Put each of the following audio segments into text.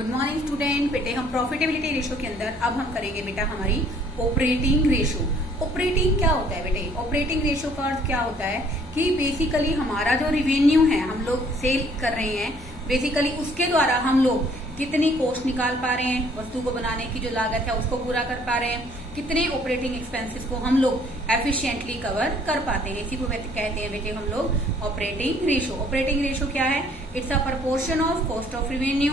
Good morning student. बेटे हम profitability ratio के अंदर अब हम करेंगे बेटा हमारी ऑपरेटिंग रेशो। ऑपरेटिंग क्या होता है बेटे? ऑपरेटिंग रेशो का अर्थ क्या होता है कि बेसिकली हमारा जो रिवेन्यू है, हम लोग सेल कर रहे हैं, बेसिकली उसके द्वारा हम लोग कितनी कॉस्ट निकाल पा रहे हैं, वस्तु को बनाने की जो लागत है उसको पूरा कर पा रहे हैं, कितने ऑपरेटिंग एक्सपेंसेस को हम लोग एफिशिएंटली कवर कर पाते हैं। इसी को कहते हैं बेटे हम लोग ऑपरेटिंग रेशो। ऑपरेटिंग रेशो क्या है? It's a proportion of cost of revenue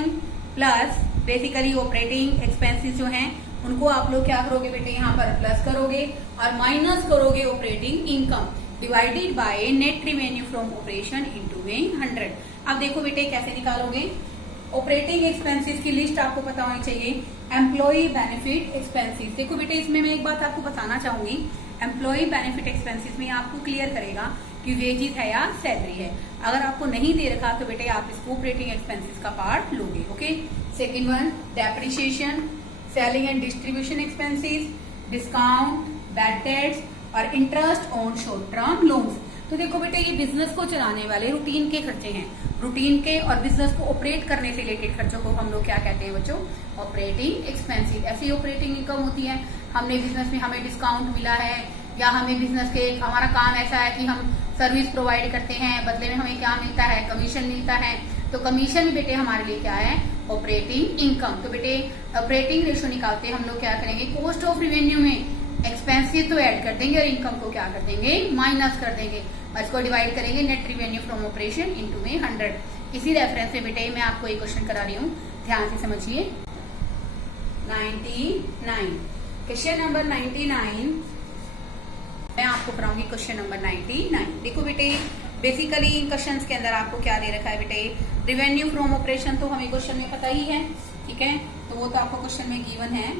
plus basically operating expenses जो हैं उनको आप लोग क्या करोगे बेटे, यहाँ पर प्लस करोगे और माइनस करोगे operating income divided by net revenue from operation into 100। अब देखो बेटे कैसे निकालोगे ऑपरेटिंग एक्सपेंसेस की लिस्ट। आपको पता होनी चाहिए एम्प्लॉय बेनिफिट एक्सपेंसेस। देखो बेटे इसमें मैं एक बात आपको बताना चाहूंगी, एम्प्लॉय बेनिफिट एक्सपेंसेस में आपको क्लियर करेगा कि वेजेस है या सैलरी है। अगर आपको नहीं दे रखा तो बेटे आप इसको ऑपरेटिंग एक्सपेंसेस का पार्ट लोगे। Okay. Second one depreciation, selling and distribution expenses, discount, bad debts और interest on short term loans. तो देखो बेटे ये बिजनेस को चलाने वाले रूटीन के खर्चे हैं, रूटीन के और बिजनेस को ऑपरेट करने से रिलेटेड खर्चों को हम लोग क्या कहते हैं बच्चों? Operating expenses. ऐसी ऑपरेटिंग इनकम होती है, हमने बिजनेस में हमें डिस्काउंट मिला है या हमें बिजनेस के हमारा काम ऐसा है कि हम सर्विस प्रोवाइड करते हैं, बदले में हमें क्या मिलता है? कमीशन मिलता है। तो कमीशन भी बेटे हमारे लिए क्या है? Operating income. तो बेटे ऑपरेटिंग रेशो निकालते हम लोग क्या करेंगे, कॉस्ट ऑफ रिवेन्यू में एक्सपेंसेस तो ऐड कर देंगे और इनकम को क्या कर देंगे? माइनस कर देंगे और इसको डिवाइड करेंगे net revenue from operation into 100। इसी रेफरेंस से बेटे मैं आपको एक क्वेश्चन करा रही हूँ, ध्यान से समझिए। 99 क्वेश्चन नंबर 99 मैं आपको कराऊंगी क्वेश्चन नंबर 99। देखो बेटे बेसिकली इन क्वेश्चंस के अंदर आपको क्या दे रखा है बेटे? रिवेन्यू फ्रॉम ऑपरेशन तो हमें क्वेश्चन में पता ही है, ठीक है, तो वो तो आपको क्वेश्चन में गिवन है।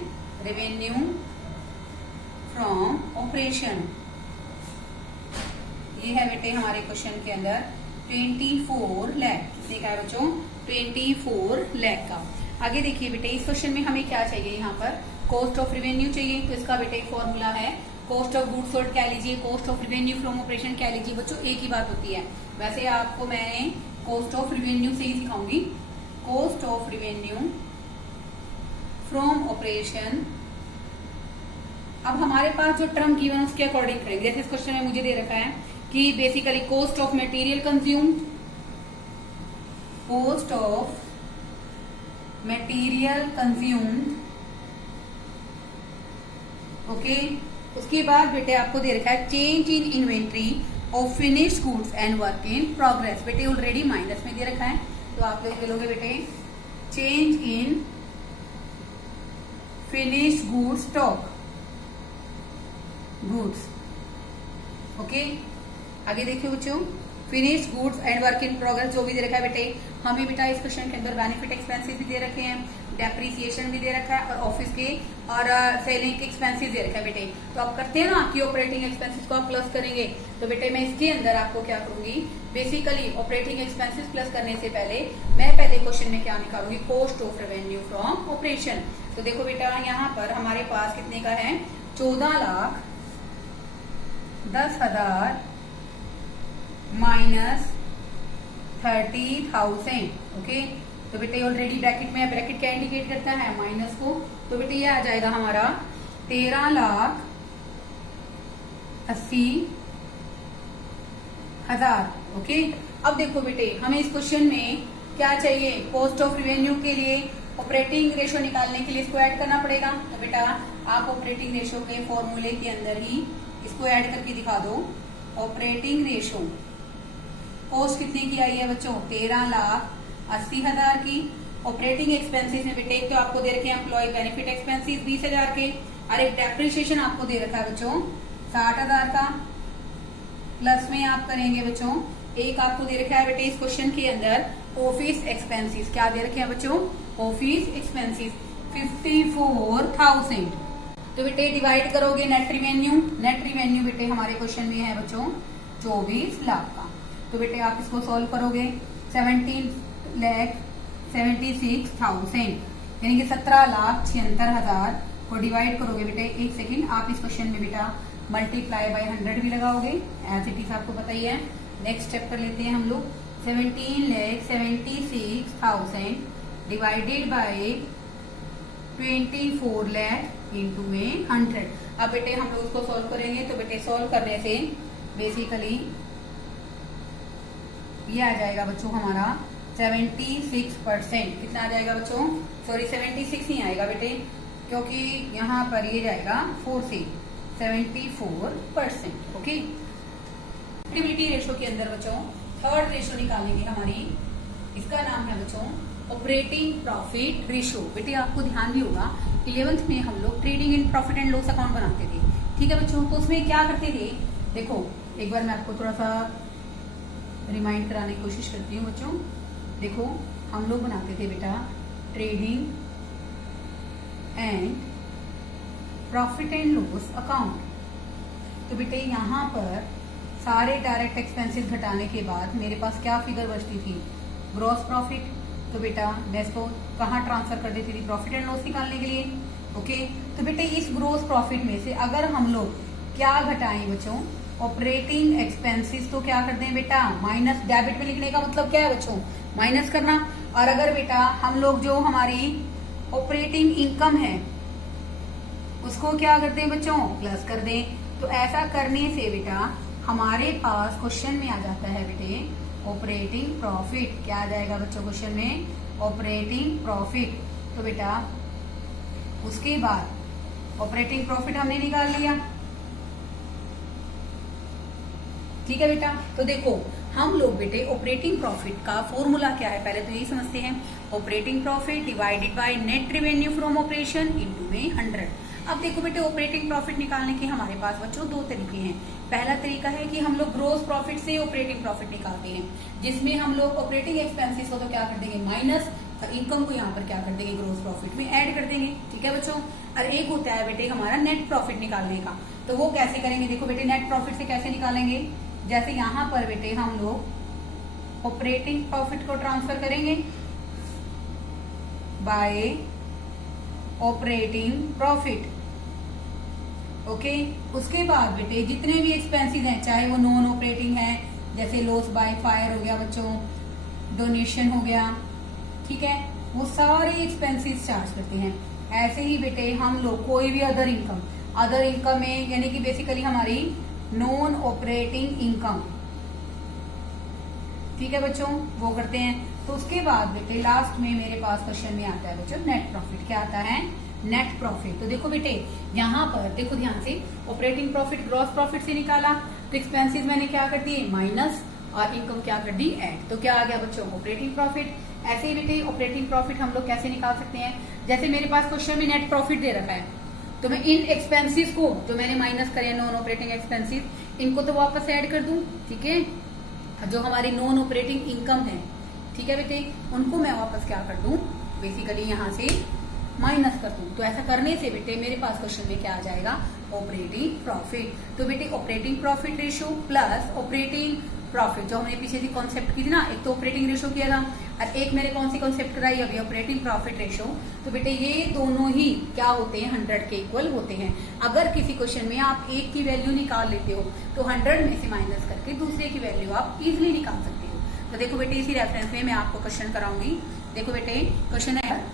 रेवेन्यू फ्रॉम ऑपरेशन ये है बेटे हमारे क्वेश्चन के अंदर 24 लाख। कितने का है बच्चों? 24 लाख का। आगे देखिए बेटे इस क्वेश्चन में हमें क्या चाहिए, यहाँ पर कॉस्ट ऑफ रिवेन्यू चाहिए। तो इसका बेटे फॉर्मूला है कॉस्ट ऑफ गुड्स सोल्ड कह लीजिए, cost of revenue from operation कह लीजिए। बच्चों एक ही बात होती है, वैसे आपको मैंने कॉस्ट ऑफ रिवेन्यू से ही सिखाऊंगी। Cost of revenue from operation. अब हमारे पास जो टर्म गिवन उसके अकॉर्डिंग करेंगे। जैसे इस क्वेश्चन में मुझे दे रखा है कि basically cost of material consumed, cost of material consumed, okay. उसके बाद बेटे आपको दे रखा है change in inventory of finished goods and work in progress. बेटे ऑलरेडी माइनस में दे रखा है, तो आप लोग बोलोगे बेटे change in finished goods stock goods, okay. आगे देखिए बच्चों finished goods and work in progress जो भी दे रखा है बेटे, हमें बेटा इस क्वेश्चन के अंदर बेनिफिट एक्सपेंसेस भी दे रखे हैं, डेप्रिसिएशन भी दे रखा है और ऑफिस के और सेलिंग के एक्सपेंसेस दे रखा है बेटे। तो आप करते हैं ना कि ऑपरेटिंग एक्सपेंसेस को आप प्लस करेंगे, तो बेटे मैं इसके अंदर आपको क्या करूंगी, बेसिकली ऑपरेटिंग एक्सपेंसेस प्लस करने से पहले मैं पहले क्वेश्चन में क्या निकालूंगी? Cost of revenue from operation. तो देखो बेटा यहाँ पर हमारे पास कितने का है? 14,10,000 माइनस 30,000, ओके। तो बेटे ऑलरेडी ब्रैकेट में, ब्रैकेट क्या इंडिकेट करता है? माइनस को। तो बेटे ये आ जाएगा हमारा 13,80,000, ओके। अब देखो बेटे हमें इस क्वेश्चन में क्या चाहिए? कॉस्ट ऑफ रिवेन्यू के लिए ऑपरेटिंग रेशो निकालने के लिए इसको ऐड करना पड़ेगा। तो बेटा आप ऑपरेटिंग रेशो के फॉर्मूले के अंदर ही इसको ऐड करके दिखा दो। ऑपरेटिंग रेशो कॉस्ट कितने की आई है बच्चों? 13,80,000 की। ऑपरेटिंग एक्सपेंसेस में बेटे एक तो आपको दे रखे हैं एम्प्लॉय बेनिफिट एक्सपेंसेस 20,000 के और एक डेप्रिसिएशन आपको दे रखा है बच्चों 60,000 का। प्लस में आप करेंगे बच्चों एक आपको दे रखा है बेटे इस क्वेश्चन के अंदर ऑफिस एक्सपेंसेस। क्या दे रखे हैं बच्चों? Office expenses 54,000। तो बेटे डिवाइड करोगे नेट रिवेन्यू। नेट रिवेन्यू बेटे हमारे क्वेश्चन में है बच्चों 24 लाख का। तो बेटे आप इसको सॉल्व करोगे 17,76,000 यानी कि 17,76,000 को डिवाइड करोगे बेटे। एक सेकंड, आप इस क्वेश्चन में बेटा मल्टीप्लाई बाय 100 भी लगाओगे, एज इट इज आपको पता ही है। नेक्स्ट स्टेप कर लेते हैं हम लोग 17,76,000 डिवाइडेड बाय 24 लाख इंटू में 100। अब बेटे हम लोग उसको सॉल्व करेंगे, तो बेटे सॉल्व करने से बेसिकली ये आ जाएगा बच्चों हमारा 76%। कितना आ जाएगा बच्चों? सॉरी 76 नहीं आएगा बेटे, क्योंकि यहाँ पर ये जाएगा 4 से 74%। ओके, प्रॉफिटेबिलिटी रेशो के अंदर बच्चों थर्ड रेशो निकालेंगे हमारी, इसका नाम है बच्चों ऑपरेटिंग प्रॉफिट रेशो। बेटे आपको ध्यान भी होगा 11th में हम लोग trading in profit and loss account बनाते थे, ठीक है बच्चों। तो उसमें क्या करते थे, देखो एक बार मैं आपको थोड़ा सा रिमाइंड कराने की कोशिश करती हूँ बच्चों। देखो हम लोग बनाते थे बेटा trading and profit and loss account. तो बेटे यहाँ पर सारे डायरेक्ट एक्सपेंसेस घटाने के बाद मेरे पास क्या फिगर बचती थी? Gross profit. तो बेटा मैं इसको कहाँ ट्रांसफर कर देती थी? प्रॉफिट एंड लॉस निकालने के लिए। ओके, तो बेटे इस ग्रॉस प्रॉफिट में से अगर हम लोग क्या घटाएं बच्चों? Operating expenses. तो क्या करते हैं बेटा? माइनस। डेबिट में लिखने का मतलब क्या है बच्चों? माइनस करना। और अगर बेटा हम लोग जो हमारी ऑपरेटिंग इनकम है उसको क्या करते हैं बच्चों? प्लस कर दें। तो ऐसा करने से बेटा हमारे पास क्वेश्चन में आ जाता है बेटे ऑपरेटिंग प्रॉफिट। क्या आ जाएगा बच्चों क्वेश्चन में? Operating profit. तो बेटा उसके बाद ऑपरेटिंग प्रॉफिट हमने निकाल लिया, ठीक है बेटा। तो देखो हम लोग बेटे ऑपरेटिंग प्रॉफिट का फॉर्मूला क्या है पहले तो यही समझते हैं। Operating profit divided by net revenue from operation into में 100। अब देखो बेटे ऑपरेटिंग प्रॉफिट निकालने के हमारे पास बच्चों दो तरीके हैं। पहला तरीका है कि हम लोग ग्रोस प्रॉफिट से ऑपरेटिंग प्रॉफिट निकालते हैं, जिसमें हम लोग ऑपरेटिंग एक्सपेंसेस को तो क्या कर देंगे? माइनस, और इनकम को यहाँ पर क्या कर देंगे? ग्रोस प्रॉफिट में ऐड कर देंगे, ठीक है बच्चों। और एक होता है बेटे हमारा नेट प्रॉफिट निकालने का। तो वो कैसे करेंगे? देखो बेटे नेट प्रॉफिट से कैसे निकालेंगे? जैसे यहाँ पर बेटे हम लोग ऑपरेटिंग प्रॉफिट को ट्रांसफर करेंगे बाय ऑपरेटिंग प्रॉफिट। ओके, उसके बाद बेटे जितने भी एक्सपेंसेस हैं, चाहे वो नॉन ऑपरेटिंग है, जैसे लॉस बाय फायर हो गया बच्चों, डोनेशन हो गया, ठीक है, वो सारे एक्सपेंसेस चार्ज करते हैं। ऐसे ही बेटे हम लोग कोई भी अदर इनकम में, यानी कि बेसिकली हमारी नॉन ऑपरेटिंग इनकम, ठीक है बच्चों, वो करते हैं। तो उसके बाद बेटे लास्ट में मेरे पास क्वेश्चन में आता है बच्चों नेट प्रॉफिट। क्या आता है? Net profit. तो देखो बेटे यहाँ पर देखो ध्यान से, ऑपरेटिंग प्रॉफिट ग्रॉस प्रॉफिट से निकाला, तो एक्सपेंसेस मैंने क्या कर दिए? माइनस, और इनकम क्या कर दी? ऐड। तो क्या आ गया बच्चों? Operating profit. ऐसे ही बेटे ऑपरेटिंग प्रॉफिट हम लोग कैसे निकाल सकते हैं? जैसे मेरे पास क्वेश्चन में नेट प्रॉफिट दे रखा है, तो मैं इन एक्सपेंसेस को जो मैंने माइनस करे नॉन ऑपरेटिंग एक्सपेंसेस, इनको तो वापस ऐड कर दूं, ठीक है। जो हमारी नॉन ऑपरेटिंग इनकम है, ठीक है बेटे, उनको मैं वापस क्या कर दूं? बेसिकली यहाँ से माइनस कर दूं। तो ऐसा करने से बेटे मेरे पास क्वेश्चन में क्या आ जाएगा? Operating profit. तो बेटे operating profit ratio plus operating profit, जो हमने पीछे से कॉन्सेप्ट की थी ना, एक तो ऑपरेटिंग रेशो किया था और एक मैंने कौन सी कॉन्सेप्ट कराई अभी? Operating profit ratio. तो बेटे ये दोनों ही क्या होते हैं? 100 के इक्वल होते हैं। अगर किसी क्वेश्चन में आप एक की वैल्यू निकाल लेते हो तो 100 में से माइनस करके दूसरे की वैल्यू आप इजिली निकाल सकते हो। तो देखो बेटे इसी रेफरेंस में मैं आपको क्वेश्चन कराऊंगी। देखो बेटे क्वेश्चन है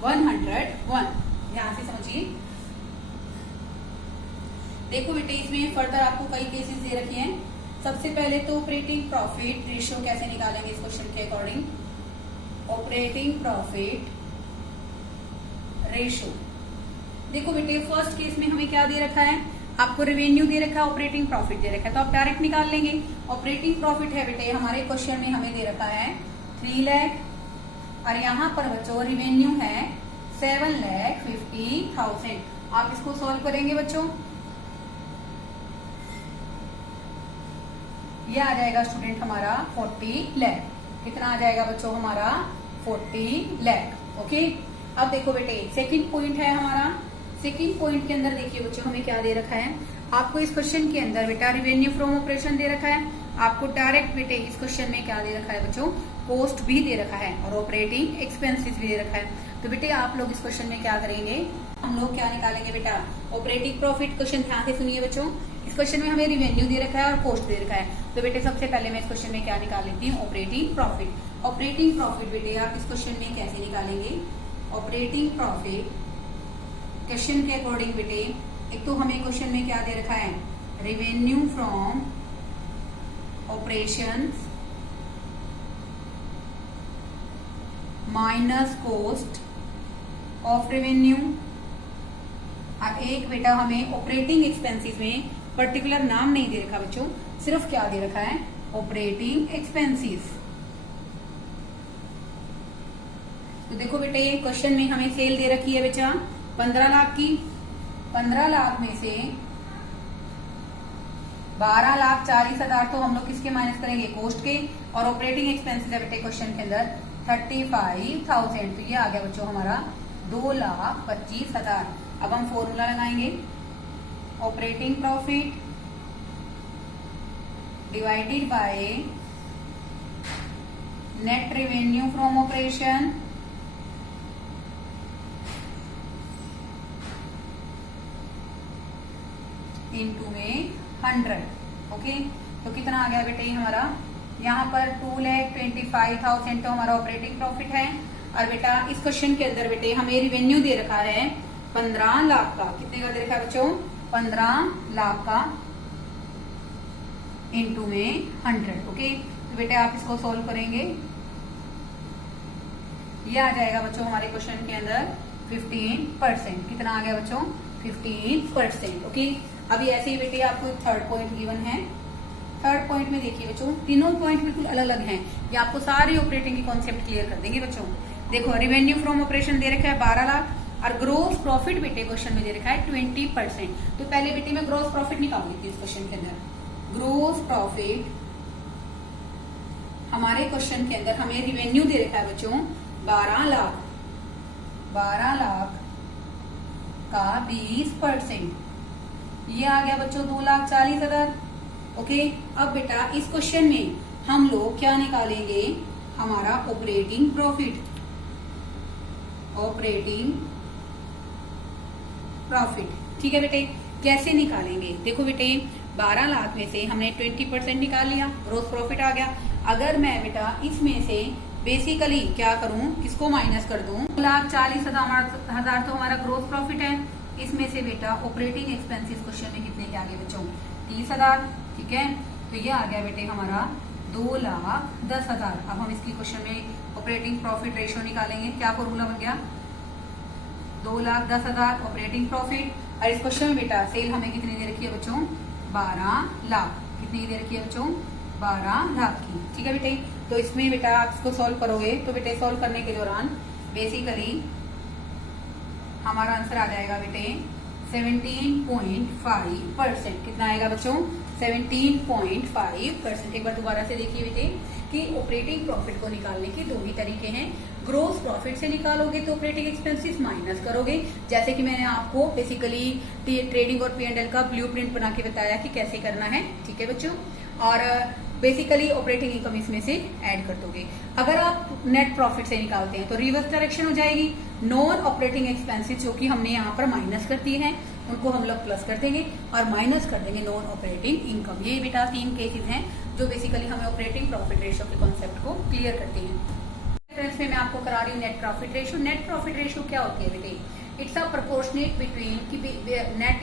101, ध्यान से समझिए। देखो बेटे इसमें फर्दर आपको कई केसेस दे रखे हैं। सबसे पहले तो ऑपरेटिंग प्रॉफिट रेशियो कैसे निकालेंगे इस क्वेश्चन के अकॉर्डिंग? Operating profit ratio. देखो बेटे फर्स्ट केस में हमें क्या दे रखा है? आपको रेवेन्यू दे रखा है, ऑपरेटिंग प्रॉफिट दे रखा है, तो आप डायरेक्ट निकाल लेंगे। ऑपरेटिंग प्रॉफिट है बेटे हमारे क्वेश्चन में हमें दे रखा है 3 लाख, और यहाँ पर बच्चों रेवेन्यू है 7,50,000। आप इसको सॉल्व करेंगे बच्चों, ये आ जाएगा स्टूडेंट हमारा 40 लाख। कितना आ जाएगा बच्चों? हमारा 40 लाख। ओके, अब देखो बेटे सेकंड पॉइंट है हमारा। सेकंड पॉइंट के अंदर देखिए बच्चों हमें क्या दे रखा है? आपको इस क्वेश्चन के अंदर बेटा रेवेन्यू फ्रॉम ऑपरेशन दे रखा है। आपको डायरेक्ट बेटे इस क्वेश्चन में क्या दे रखा है बच्चों? कॉस्ट भी दे रखा है और ऑपरेटिंग एक्सपेंसेस भी दे रखा है। तो बेटे आप लोग इस क्वेश्चन में क्या करेंगे? हम लोग क्या निकालेंगे बेटा? Operating profit. क्वेश्चन ध्यान से सुनिए बच्चों, इस क्वेश्चन में हमें रिवेन्यू दे रखा है और कॉस्ट दे रखा है, तो बेटे सबसे पहले मैं इस क्वेश्चन में क्या निकाल लेती हूँ, ऑपरेटिंग प्रॉफिट। ऑपरेटिंग प्रॉफिट बेटे आप इस क्वेश्चन में कैसे निकालेंगे, ऑपरेटिंग प्रॉफिट क्वेश्चन के अकॉर्डिंग बेटे, एक तो हमें क्वेश्चन में क्या दे रखा है, revenue from operations minus cost of revenue, और एक बेटा हमें ऑपरेटिंग एक्सपेंसेस में पर्टिकुलर नाम नहीं दे रखा बच्चों, सिर्फ क्या दे रखा है, ऑपरेटिंग एक्सपेंसेस। तो देखो बेटे ये क्वेश्चन में हमें सेल दे रखी है बच्चा 15 लाख की, 15 लाख में से 12,40,000 तो हम लोग किसके माइनस करेंगे, कॉस्ट के, और ऑपरेटिंग एक्सपेंसेस है बेटे क्वेश्चन के अंदर 35,000, तो ये आ गया बच्चों हमारा 2,25,000। अब हम फॉर्मूला लगाएंगे, operating profit divided by net revenue from operation into में 100। ओके, तो कितना आ गया बेटे हमारा, यहाँ पर 2,25,000 तो हमारा ऑपरेटिंग प्रॉफिट है, और बेटा इस क्वेश्चन के अंदर बेटे हमें रिवेन्यू दे रखा है 15 लाख का, कितने का दे रखा है बच्चों, 15 लाख का इनटू में 100। ओके, तो बेटे आप इसको सॉल्व करेंगे, ये आ जाएगा बच्चों हमारे क्वेश्चन के अंदर 15%, कितना आ गया बच्चों, 15%। ओके, अभी ऐसे ही बेटे आपको थर्ड पॉइंट गिवन है, थर्ड पॉइंट में देखिए बच्चों तीनों पॉइंट बिल्कुल अलग अलग हैं, ये आपको सारी ऑपरेटिंग की कॉन्सेप्ट क्लियर कर देंगे बच्चों। देखो रेवेन्यू फ्रॉम ऑपरेशन दे रखा है 12 लाख, और ग्रोस प्रॉफिट बेटे क्वेश्चन में दे रखा है 20%। तो पहले बेटे मैं ग्रोस प्रॉफिट निकाल लेती हूँ इस क्वेश्चन के अंदर। ग्रोस प्रॉफिट हमारे क्वेश्चन के अंदर हमें रिवेन्यू दे रखा है बच्चों 12 लाख, 12 लाख का 20%, ये आ गया बच्चों 2,40,000। ओके, अब बेटा इस क्वेश्चन में हम लोग क्या निकालेंगे, हमारा ऑपरेटिंग प्रॉफिट, ऑपरेटिंग प्रॉफिट। ठीक है बेटे, कैसे निकालेंगे, देखो बेटे 12 लाख में से हमने 20% निकाल लिया, ग्रोस प्रॉफिट आ गया। अगर मैं बेटा इसमें से बेसिकली क्या करूं, किसको माइनस कर दूं, 2,40,000 तो हमारा ग्रोस प्रॉफिट है, इसमें से बेटा ऑपरेटिंग एक्सपेंसेस क्वेश्चन में कितने के आगे बच्चों, 30,000। ठीक है, तो ये आ गया बेटे हमारा 2,10,000। अब हम इसकी क्वेश्चन में ऑपरेटिंग प्रॉफिट रेशियो निकालेंगे, क्या फॉर्मूला बन गया, 2,10,000 ऑपरेटिंग प्रॉफिट, और इस क्वेश्चन में बेटा सेल हमें कितनी दे रखी है बच्चों, 12 लाख, कितनी दे रखी है बच्चों, 12 लाख की। ठीक है बेटे, तो इसमें बेटा आप इसको सॉल्व करोगे, तो बेटे सॉल्व करने के दौरान बेसिकली हमारा आंसर आ जाएगा बेटे 17.5%, कितना आएगा बच्चों, 17.5%। एक बार दोबारा से देखिए बेटे कि ऑपरेटिंग प्रॉफिट को निकालने के दो ही तरीके हैं, ग्रोस प्रॉफिट से निकालोगे तो ऑपरेटिंग एक्सपेंसेस माइनस करोगे, जैसे कि मैंने आपको बेसिकली ट्रेडिंग और P&L का ब्लूप्रिंट बना के बताया कि कैसे करना है। ठीक है बच्चों, और बेसिकली ऑपरेटिंग इनकम इसमें से ऐड कर दोगे। अगर आप नेट प्रॉफिट से निकालते हैं तो रिवर्स डायरेक्शन हो जाएगी, नॉन ऑपरेटिंग एक्सपेंसेस जो कि हमने यहाँ पर माइनस कर दिए हैं उनको हम लोग प्लस कर देंगे और माइनस कर देंगे नॉन ऑपरेटिंग इनकम। ये बेटा 3 केसेस हैं जो बेसिकली हमें ऑपरेटिंग प्रॉफिट रेशियो के कॉन्सेप्ट को क्लियर करते हैं। रेफरेंस में मैं आपको करा रही हूँ net profit ratio. Net profit ratio क्या होती है बेटे, it's a proportionate between net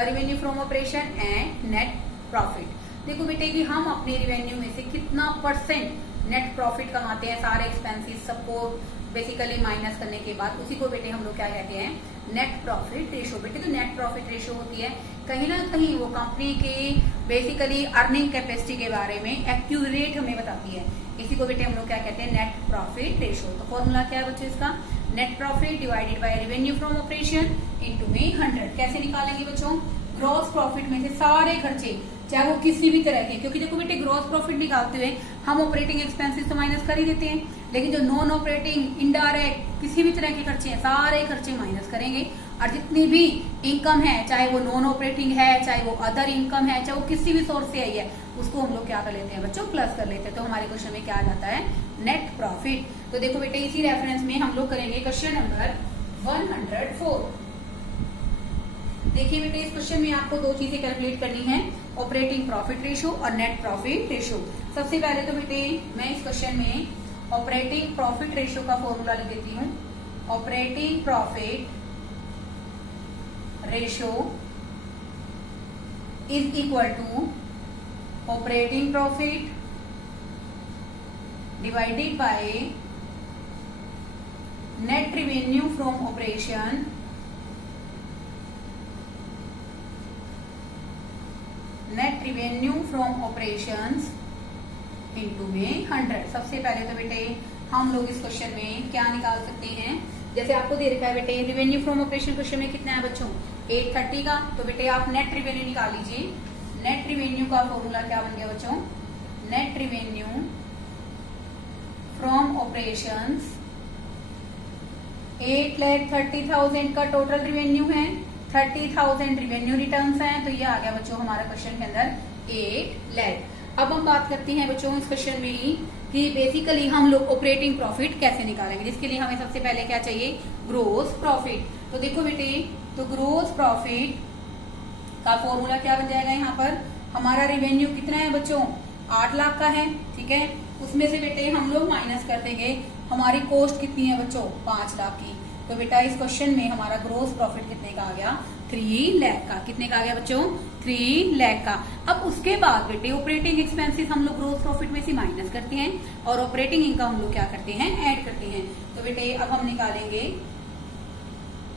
revenue from operation and net profit. देखो बेटे कि हम अपने रेवेन्यू में से कितना % नेट प्रॉफिट कमाते हैं, सारे एक्सपेंसेस सबको बेसिकली माइनस करने के बाद, उसी को बेटे हम लोग क्या कहते हैं, नेट प्रॉफिट रेशियो। बेटे तो नेट प्रॉफिट रेशियो होती है कहीं ना कहीं वो कंपनी की बेसिकली अर्निंग कैपेसिटी के बारे में एक्यूरेट हमें बताती है, इसी को बेटे हम लोग क्या कहते हैं, नेट प्रॉफिट रेशियो। तो फॉर्मूला क्या है बच्चों इसका, net profit divided by revenue from operation into में 100। कैसे निकालेंगे बच्चों, ग्रॉस प्रॉफिट में से सारे खर्चे चाहे वो किसी भी तरह के, क्योंकि देखो बेटे ग्रॉस प्रॉफिट निकालते हुए हम ऑपरेटिंग एक्सपेंसेस तो माइनस कर ही देते हैं, लेकिन जो नॉन ऑपरेटिंग इनडायरेक्ट किसी भी तरह के खर्चे हैं सारे खर्चे माइनस करेंगे, और जितनी भी इनकम है चाहे वो नॉन ऑपरेटिंग है चाहे वो अदर इनकम है चाहे वो किसी भी सोर्स से आई है उसको हम लोग क्या कर लेते हैं बच्चों, प्लस कर लेते हैं। तो हमारे क्वेश्चन में क्या आ जाता है, नेट प्रॉफिट। तो देखो बेटे इसी रेफरेंस में हम लोग करेंगे क्वेश्चन नंबर 104। देखिए बेटे इस क्वेश्चन में आपको दो चीजें कैलकुलेट करनी है, ऑपरेटिंग प्रॉफिट रेशो और नेट प्रॉफिट रेशो। सबसे पहले तो बेटे मैं इस क्वेश्चन में ऑपरेटिंग प्रॉफिट रेशो का फॉर्मूला लिख देती हूँ। Operating profit ratio is equal to operating profit divided by net revenue from operation net revenue from operations into में 100। सबसे पहले तो बेटे हम लोग इस क्वेश्चन में क्या निकाल सकते हैं, जैसे आपको दे रखा है बेटे रिवेन्यू फ्रॉम ऑपरेशन क्वेश्चन में कितना है बच्चों 830 का, तो बेटे आप नेट रिवेन्यू निकाल लीजिए। नेट रिवेन्यू का फॉर्मूला क्या बन गया बच्चों, नेट रिवेन्यू फ्रॉम ऑपरेशंस 8,30,000 का टोटल रिवेन्यू है, 30,000 रिवेन्यू रिटर्न्स हैं, तो ये आ गया बच्चों हमारा क्वेश्चन के अंदर 8 लाख। अब हम बात करते हैं बच्चों इस क्वेश्चन में ही कि बेसिकली हम लोग ऑपरेटिंग प्रॉफिट कैसे निकालेंगे, जिसके लिए हमें सबसे पहले क्या चाहिए, ग्रोस प्रॉफिट। तो देखो बेटे, तो ग्रोस प्रॉफिट का फॉर्मूला क्या बन जाएगा, यहाँ पर हमारा रिवेन्यू कितना है बच्चों 8 लाख का है, ठीक है। उसमें से बेटे हम लोग माइनस कर देंगे हमारी कॉस्ट कितनी है बच्चों 5 लाख की, तो बेटा इस क्वेश्चन में हमारा ग्रोस प्रॉफिट कितने का आ गया 3 लाख का। कितने का आ गया बच्चों 3 लाख का। अब उसके बाद बेटे ऑपरेटिंग एक्सपेंसेस हम लोग ग्रोस प्रॉफिट में से माइनस करते हैं और ऑपरेटिंग इनकम हम लोग क्या करते हैं ऐड करते हैं। तो बेटे अब हम निकालेंगे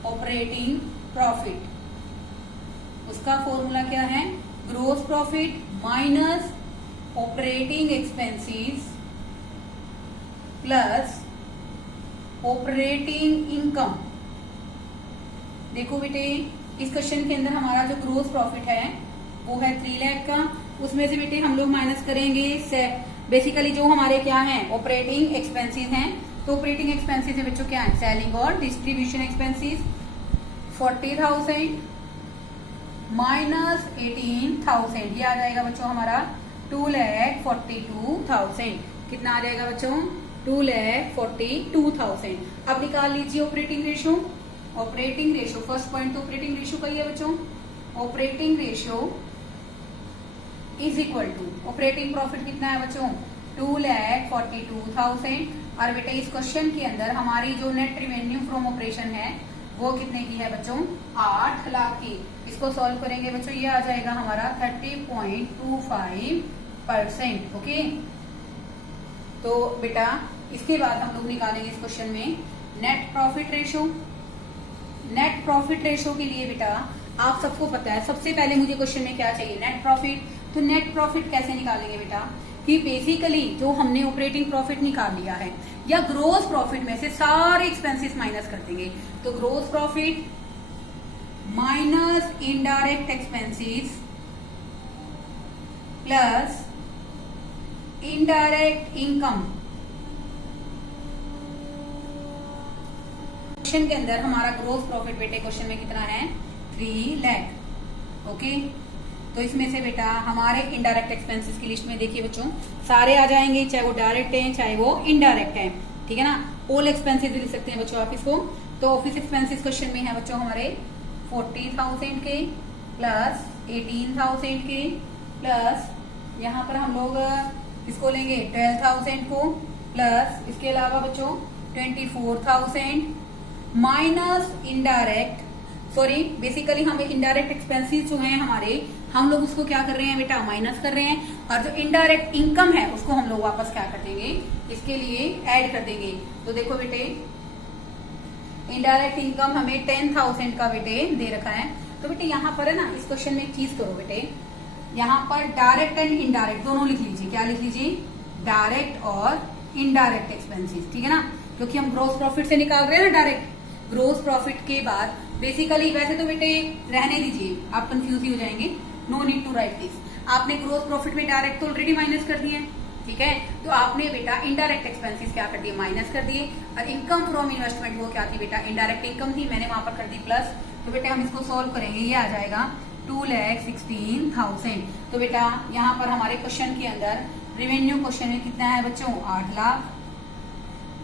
ऑपरेटिंग प्रॉफिट, उसका फॉर्मूला क्या है, gross profit minus operating expenses plus operating income. देखो बेटे इस क्वेश्चन के अंदर हमारा जो ग्रोस प्रॉफिट है वो है 3 लाख का, उसमें से बेटे हम लोग माइनस करेंगे बेसिकली जो हमारे क्या हैं ऑपरेटिंग एक्सपेंसेस हैं। तो ऑपरेटिंग एक्सपेंसेस है बच्चों क्या है, सेलिंग और डिस्ट्रीब्यूशन एक्सपेंसेस 40,000 माइनस 18,000, ये आ जाएगा बच्चों हमारा 2,42,000। कितना आ जाएगा बच्चों 2,42,000। अब निकाल लीजिए operating ratio. Operating ratio first point तो ऑपरेटिंग रेशो का ही है बच्चों, operating ratio is equal to operating profit कितना है बच्चों 2,42,000। और बेटे इस क्वेश्चन के अंदर हमारी जो नेट रिवेन्यू फ्रॉम ऑपरेशन है वो कितने की है बच्चों 8 लाख की। इसको सॉल्व करेंगे बच्चों, ये आ जाएगा हमारा 30.25%। ओके, तो बेटा इसके बाद हम लोग निकालेंगे इस क्वेश्चन में net profit ratio. Net profit ratio के लिए बेटा आप सबको पता है सबसे पहले मुझे क्वेश्चन में क्या चाहिए नेट प्रॉफिट। तो नेट प्रॉफिट कैसे निकालेंगे बेटा कि बेसिकली जो हमने ऑपरेटिंग प्रॉफिट निकाल लिया है या ग्रोस प्रॉफिट में से सारे एक्सपेंसेस माइनस कर देंगे। तो gross profit minus indirect expenses plus indirect income. Question के अंदर हमारा ग्रोस प्रॉफिट बेटे क्वेश्चन में कितना है 3 लाख। ओके, तो इसमें से बेटा हमारे इनडायरेक्ट एक्सपेंसेस की लिस्ट में देखिए बच्चों सारे आ जाएंगे, चाहे वो डायरेक्ट है चाहे वो इनडायरेक्ट है, ठीक है ना। ऑल एक्सपेंसेस लिख सकते हैं बच्चों आप इसको। तो ऑफिस एक्सपेंसेस क्वेश्चन में है बच्चों हमारे 40,000 के प्लस 18,000 के प्लस यहाँ पर हम लोग इसको लेंगे 12,000 को प्लस इसके अलावा बच्चों 24,000 माइनस इनडायरेक्ट, सॉरी बेसिकली हमें इनडायरेक्ट एक्सपेंसेस जो हैं हमारे हम लोग उसको क्या कर रहे हैं बेटा माइनस कर रहे हैं, और जो इनडायरेक्ट इनकम है उसको हम लोग वापस क्या कर देंगे इसके लिए ऐड कर देंगे। तो देखो बेटे इनडायरेक्ट इनकम हमें 10,000 का बेटे दे रखा है। तो बेटे यहाँ पर है ना इस क्वेश्चन में एक चीज करो बेटे, यहाँ पर डायरेक्ट एंड इनडायरेक्ट दोनों लिख लीजिए। क्या लिख लीजिए डायरेक्ट और इनडायरेक्ट एक्सपेंसेस, ठीक है ना, क्योंकि हम ग्रोस प्रॉफिट से निकाल रहे हैं ना डायरेक्ट। ग्रोस प्रॉफिट के बाद बेसिकली वैसे तो बेटे रहने दीजिए आप कंफ्यूज ही हो जाएंगे, no need to write this. आपने ग्रोस प्रॉफिट में डायरेक्ट तो ऑलरेडी माइनस कर दिए, ठीक है, तो आपने बेटा इनडायरेक्ट एक्सपेंसेस क्या कर दिए माइनस कर दिए, और इनकम फ्रॉम इन्वेस्टमेंट वो क्या थी बेटा इनडायरेक्ट इनकम थी, मैंने वहां पर कर दी प्लस। तो बेटा हम इसको सॉल्व करेंगे, ये आ जाएगा 2,16,000। तो बेटा यहाँ पर हमारे क्वेश्चन के अंदर रेवेन्यू क्वेश्चन में कितना है बच्चों 8 लाख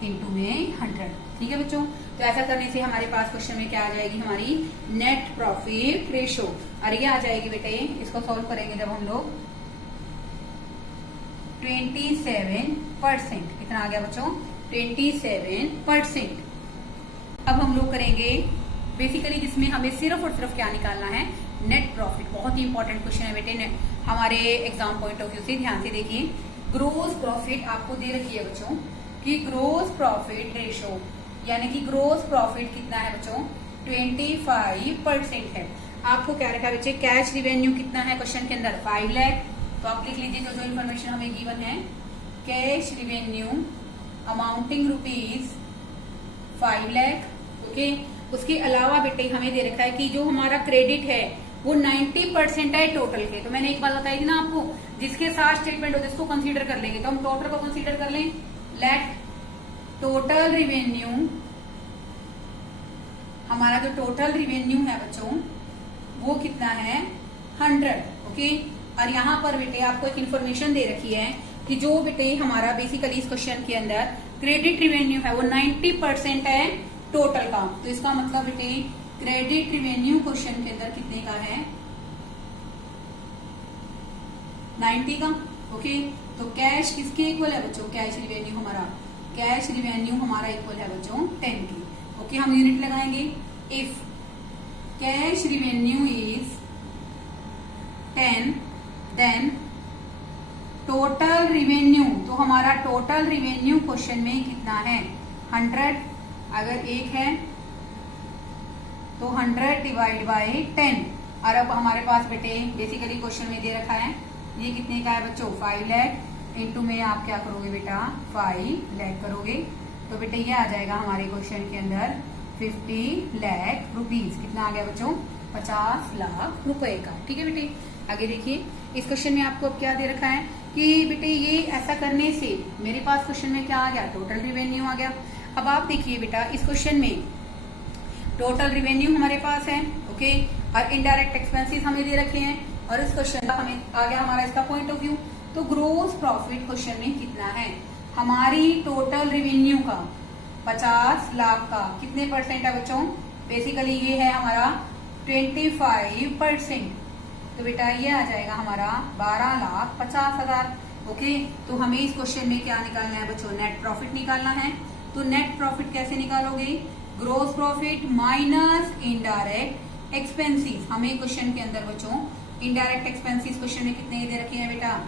इंटू में 100। ठीक है बच्चों, तो ऐसा करने से हमारे पास क्वेश्चन में क्या आ जाएगी हमारी नेट प्रॉफिट रेशो, और ये आ जाएगी बेटे, इसको सॉल्व करेंगे जब हम लोग 27%। कितना आ गया बच्चों? 27%। अब हम लोग करेंगे बेसिकली जिसमें हमें सिर्फ और सिर्फ क्या निकालना है, नेट प्रॉफिट। बहुत ही इंपॉर्टेंट क्वेश्चन है बेटे हमारे एग्जाम पॉइंट ऑफ व्यू से। ध्यान से देखिए, ग्रोस प्रॉफिट आपको दे रखी है बच्चों कि ग्रोस प्रॉफिट रेशो यानी कि ग्रोस प्रॉफिट कितना है बच्चों? 25% है। आपको क्या रखा है बच्चे? कैश रिवेन्यू कितना है क्वेश्चन के अंदर? 5 लाख। तो आप लिख लीजिए जो इन्फॉर्मेशन हमें गिवन है, cash revenue amounting rupees 5 lakh. Okay, उसके अलावा बेटे हमें दे रखा है कि जो हमारा क्रेडिट है वो 90% है टोटल के। तो मैंने एक बात बताई थी ना आपको, जिसके साथ स्टेटमेंट होते उसको कंसीडर कर लेंगे। तो हम टोटल को कंसीडर कर लें। लेट टोटल रिवेन्यू, हमारा जो टोटल रिवेन्यू है बच्चों वो कितना है? 100। ओके, और यहाँ पर बेटे आपको एक इन्फॉर्मेशन दे रखी है कि जो बेटे हमारा बेसिकली इस क्वेश्चन के अंदर क्रेडिट रिवेन्यू है वो 90% है टोटल का। तो इसका मतलब बेटे क्रेडिट रिवेन्यू क्वेश्चन के अंदर कितने का है? 90 का। ओके, तो कैश किसके इक्वल है बच्चों? कैश रिवेन्यू हमारा, कैश रिवेन्यू हमारा इक्वल है बच्चों 10 की। ओके, हम यूनिट लगाएंगे। If cash revenue is 10 then total revenue, तो हमारा टोटल रिवेन्यू क्वेश्चन में कितना है? 100। अगर 1 है तो 100 डिवाइड बाई 10। और अब हमारे पास बेटे बेसिकली क्वेश्चन में दे रखा है ये कितने का है बच्चों? 5 लाख। इंटू में आप क्या करोगे बेटा? 5 लाख करोगे। तो बेटे ये आ जाएगा हमारे क्वेश्चन के अंदर 50 लाख रुपीज। कितना आ गया बच्चों? 50 लाख रुपए का। ठीक है बेटे, आगे देखिए इस क्वेश्चन में आपको अब क्या दे रखा है कि बेटे ये ऐसा करने से मेरे पास क्वेश्चन में क्या आ गया? टोटल रिवेन्यू आ गया। अब आप देखिए बेटा इस क्वेश्चन में टोटल रिवेन्यू हमारे पास है। ओके, और इनडायरेक्ट एक्सपेंसेस हमें दे रखे हैं, और इस क्वेश्चन का हमें आ गया हमारा इसका पॉइंट ऑफ व्यू। तो ग्रोस प्रॉफिट क्वेश्चन में कितना है? हमारी टोटल रिवेन्यू का 50 लाख का कितने परसेंट है बच्चों? बेसिकली ये है हमारा 25%। तो बेटा ये आ जाएगा हमारा 12,50,000। ओके, तो हमें इस क्वेश्चन में क्या निकालना है बच्चों? नेट प्रॉफिट निकालना है। तो नेट प्रॉफिट कैसे निकालोगे? Gross profit minus indirect expenses. हमें क्वेश्चन के अंदर बच्चों इनडायरेक्ट एक्सपेंसेस क्वेश्चन में कितने दे रखे हैं बेटा?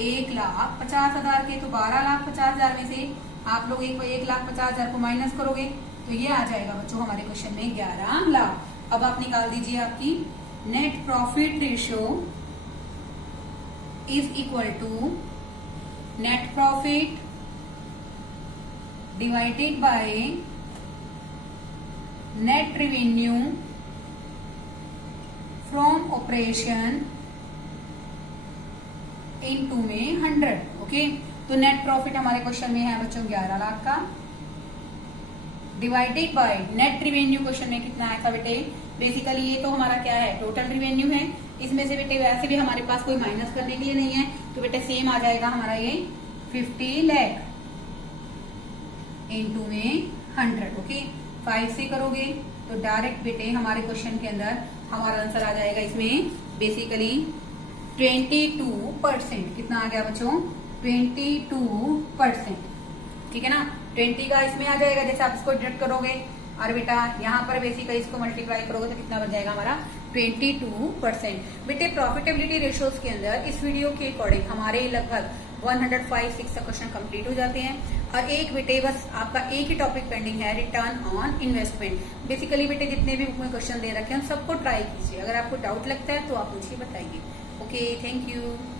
1,50,000 के। तो 12,50,000 में से आप लोग 1,50,000 को माइनस करोगे तो ये आ जाएगा बच्चों हमारे क्वेश्चन में 11 लाख। अब आप निकाल दीजिए आपकी net profit ratio is equal to net profit divided by net revenue from operation into में 100। ओके, तो नेट प्रॉफिट हमारे क्वेश्चन में है बच्चों 11 लाख का, divided by net revenue question में कितना आया था बेटे? बेसिकली ये तो हमारा क्या है? टोटल रिवेन्यू है। इसमें से बेटे वैसे भी हमारे पास कोई माइनस करने के लिए नहीं है, तो बेटे सेम आ जाएगा हमारा ये 50 लाख इंटू में 100। ओके, 5 से करोगे तो डायरेक्ट बेटे हमारे क्वेश्चन के अंदर हमारा आंसर आ जाएगा इसमें बेसिकली 22%। कितना आ गया बच्चों? 22%। ठीक है ना, 20 का इसमें आ जाएगा जैसे आप इसको डिडक्ट करोगे, और बेटा यहाँ पर बेसिकली इसको मल्टीप्लाई करोगे तो कितना बन जाएगा हमारा? 22%। बेटे प्रॉफिटेबिलिटी रेशियोज के अंदर इस वीडियो के अकॉर्डिंग हमारे लगभग 105-6 क्वेश्चन कंप्लीट हो जाते हैं, और एक बेटे बस आपका एक ही टॉपिक पेंडिंग है, रिटर्न ऑन इन्वेस्टमेंट। बेसिकली बेटे जितने भी बुक में क्वेश्चन दे रखे हैं सबको ट्राई कीजिए। अगर आपको डाउट लगता है तो आप मुझे बताइए। Okay, thank you.